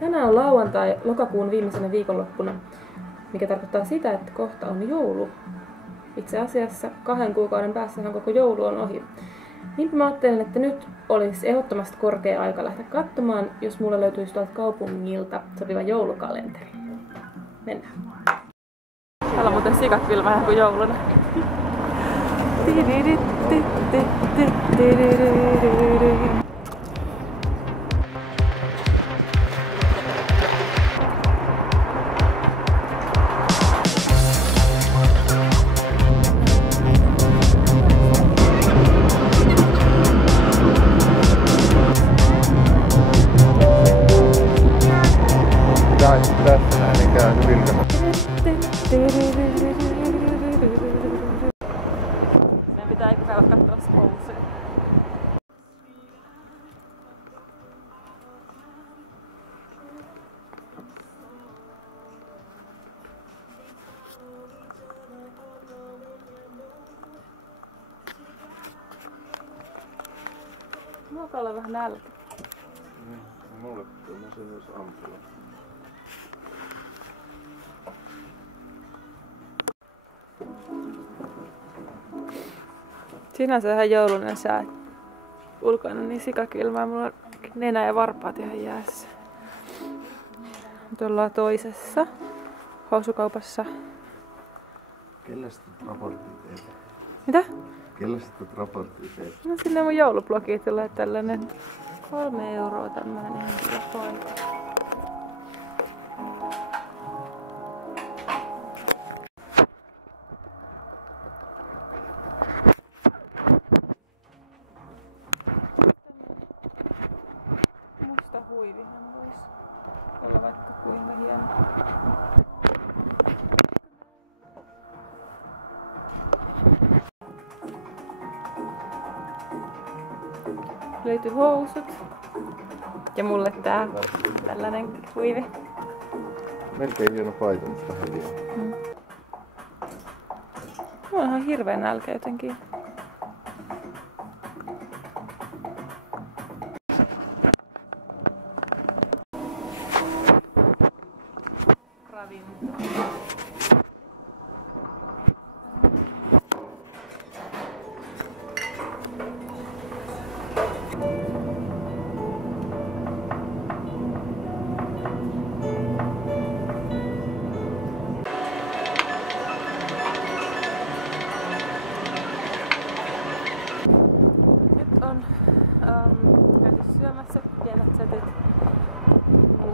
Tänään on lauantai lokakuun viimeisenä viikonloppuna, mikä tarkoittaa sitä, että kohta on joulu. Itse asiassa 2 kuukauden päässähän koko joulu on ohi. Niinpä mä ajattelin, että nyt olisi ehdottomasti korkea aika lähteä katsomaan, jos mulle löytyisi tuolta kaupungilta sopiva joulukalenteri. Mennään. Täällä on muuten sikat kyllä vähän kuin jouluna. Tässä näin, niin käy vilkana. Meidän pitää eikä käydä katsoa housuja. Mulla alkaa olla vähän nälkä. Mulle tulee se myös ampula. Sinänsä ihan joulunen sää. Ulkona niin sikakylmää, mulla on nenä ja varpaat ihan jäässä. Nyt ollaan toisessa housukaupassa. Kelle sä raporttia teet? Mitä? Kelle sä raporttia teet? No sinne mun joulublogiin tulee tällainen 3 € tämmönen ihan kiva paikka. Musta huivihan voisi olla vaikka kuinka hieno. Löytyi housut. Ja mulle tää tällainen huivi. Melkein hieno paita, mutta vähän liian. Mulla on ihan hirveä nälkä jotenkin. Nyt on käyty syömässä pienet setit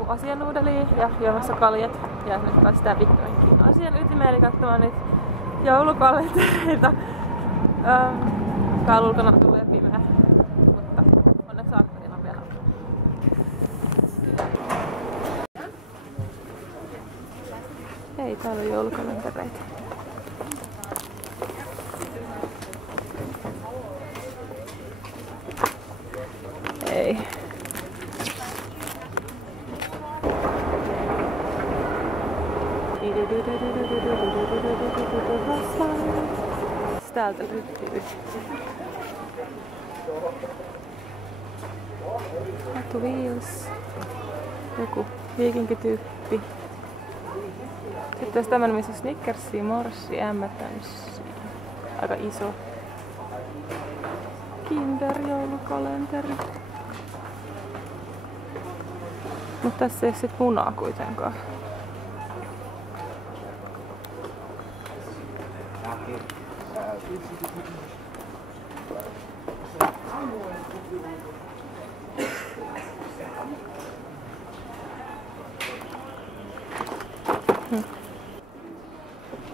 asianuudelia ja juomassa kaljat. Ja nyt päästään vihdoinkin asian ytimeen, eli katsomaan niitä joulukalentereita. Täällä ulkona on tullut jo pimeä, mutta onneksi aakkoina on vielä. Hei, täällä on joulukalentereita. Ei. Täältä löytyy Hot Wheels, joku viikinkityyppi. Sitten olisi tämmönen, missä on Snickersia, Morsia, M&M's, aika iso. Kinder-joulukalenteri. Mutta tässä ei ole sit munaa kuitenkaan.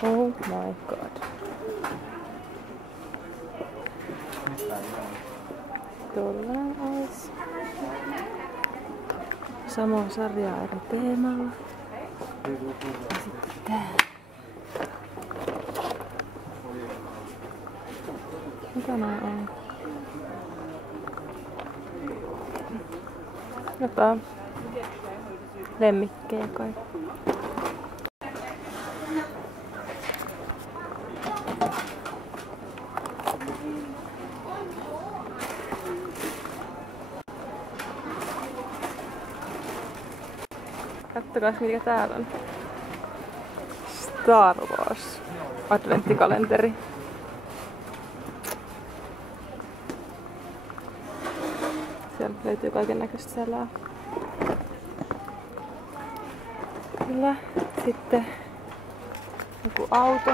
Oh my god. Tuollainen olisi samaa sarjaa eri teemalla. Ja sitten tää. Mitä nää on? Jotain lemmikkejä kai. Kattokaa mikä täällä on. Star Wars adventtikalenteri. Siellä löytyy kaiken näköistä sälää. Kyllä. Sitten joku auto.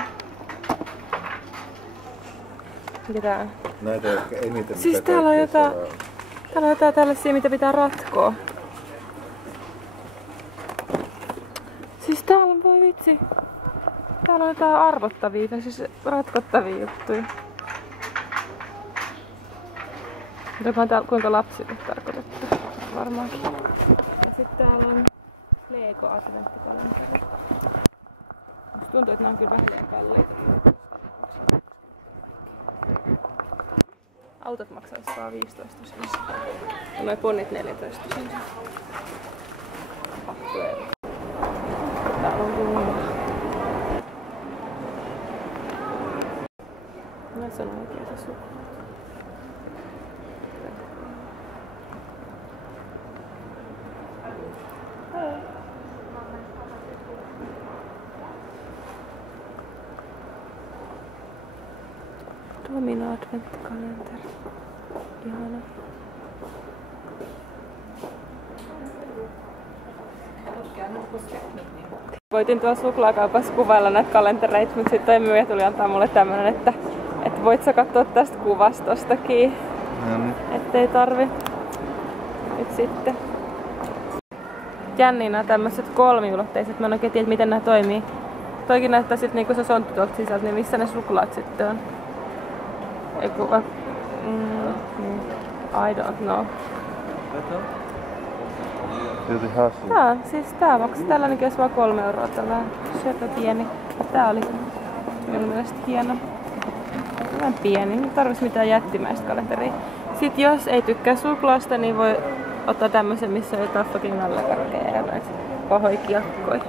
Mikä tää on? Näitä ehkä eniten. Siis täällä on jotain tällaisia, mitä pitää ratkoa. Siis täällä on, voi vitsi. Täällä on jotain arvottavia, tai siis ratkottavia juttuja. Onkohan täällä kuinka lapsille tarkoitettu? Varmaankin. Ja sitten täällä on Lego adventtikalenteri. Musta tuntuu, että nää on kyllä vähän liian kalliita. Autot maksaisi vaan 15 sensaa. Ja noi ponnit 14 sensaa. Täällä on ruoaa. Näissä on oikeita suklaa. Domino adventtikalenteri. Ihana. Voitin tuolla suklaakaupassa kuvailla näitä kalentereita, mutta sitten myyjä tuli antaa mulle tämmönen, että voit sä katsoa tästä kuvastostakin. Ettei tarvi. Nyt sitten. Jänniä nämä tämmöiset kolmiulotteiset. Mä en oikein tiedä, miten nämä toimii. Toikin näyttää siltä niinku se sontti tuolta sisältä, niin missä ne suklaat sitten on? I don't know. Tää maksaa tällainenkin olisi vaan 3 euroa tällainen söpö pieni. Tää oli minun mielestä hieno. Vähän pieni, ei tarvitsisi mitään jättimäistä kalenteria. Sitten jos ei tykkää suklaasta, niin voi ottaa tämmösen, missä on jotain fucking nallekarkkeja ja näitä pahoja kiekkoja.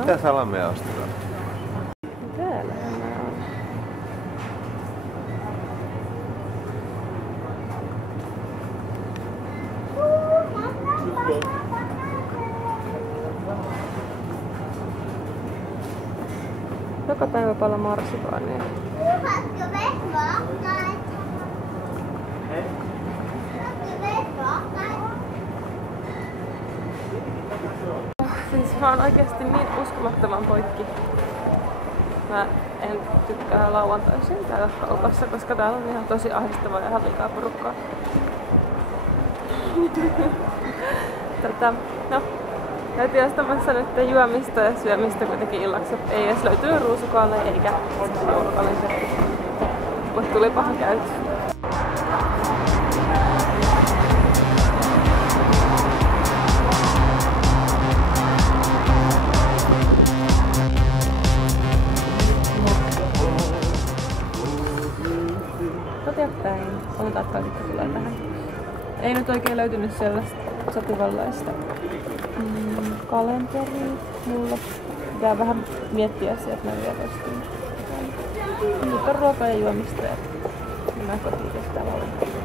Mitä salameja ostetaan? Täällä on. Joka päivä palaa marsipaania. Siis mä oon oikeesti niin uskomattoman poikki. Mä en tykkää lauantaisin täällä kaupassa, koska täällä on ihan tosi ahdistavaa ja ihan liikaa porukkaa. No, käytiin ostamassa nyt juomista ja syömistä kuitenkin illaksi. Ei edes löytynyt ruusukaale eikä joulukalenteri. Mut tuli paha käytös. Kotiapäin. Otetaan kaikki tulee tähän. Ei nyt oikein löytynyt sellaista sopivanlaista kalenteria mulle. Pitää vähän miettiä se, että mä vielä ostin. Nyt on ruokaa ja juomista ja mä kotiin kestää valmiin.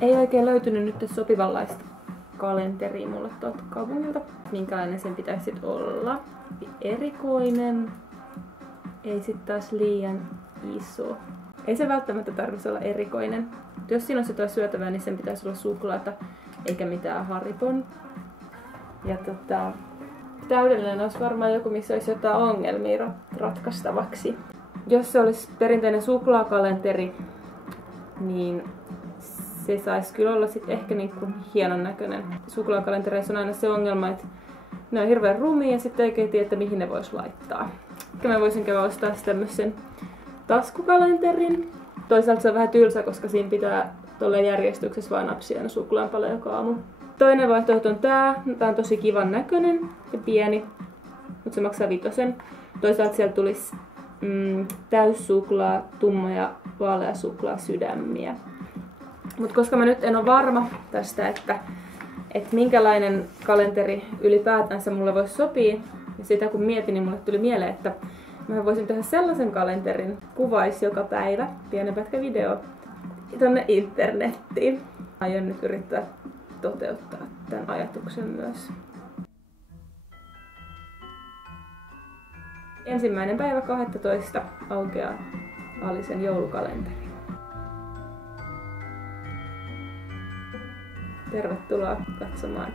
Ei oikein löytynyt nyt sopivanlaista kalenteria mulle tuolta kaupungilta. Minkälainen sen pitäisi sit olla. Erikoinen. Ei sit taas liian iso. Ei se välttämättä tarvitsisi olla erikoinen. Jos siinä on jotain syötävää, niin sen pitäisi olla suklaata, eikä mitään Haribon. Ja täydellinen olisi varmaan joku, missä olisi jotain ongelmia ratkaistavaksi. Jos se olisi perinteinen suklaakalenteri, niin se saisi kyllä olla sit ehkä niinku hienon näköinen. Suklaakalentereissa on aina se ongelma, että ne on hirveän rumia ja sitten oikein tiedä, että mihin ne vois laittaa. Ehkä mä voisin käydä ostaa tämmösen taskukalenterin. Toisaalta se on vähän tylsä, koska siinä pitää tuolla järjestyksessä vaan napsia aina suklaanpaloja joka aamu. Toinen vaihtoehto on tää. Tää on tosi kivan näköinen ja pieni, mutta se maksaa 5. Toisaalta siellä tulisi täyssuklaa, tumma ja vaalea suklaa sydämiä. Mutta koska mä nyt en ole varma tästä, että minkälainen kalenteri ylipäätänsä mulle voisi sopia, ja sitä kun mietin, niin mulle tuli mieleen, että mä voisin tehdä sellaisen kalenterin, kuvaisi joka päivä, pienen pätkä video, tonne internettiin. Aion nyt yrittää toteuttaa tämän ajatuksen myös. 1.12. aukeaa Alisen joulukalenteri. Tervetuloa katsomaan.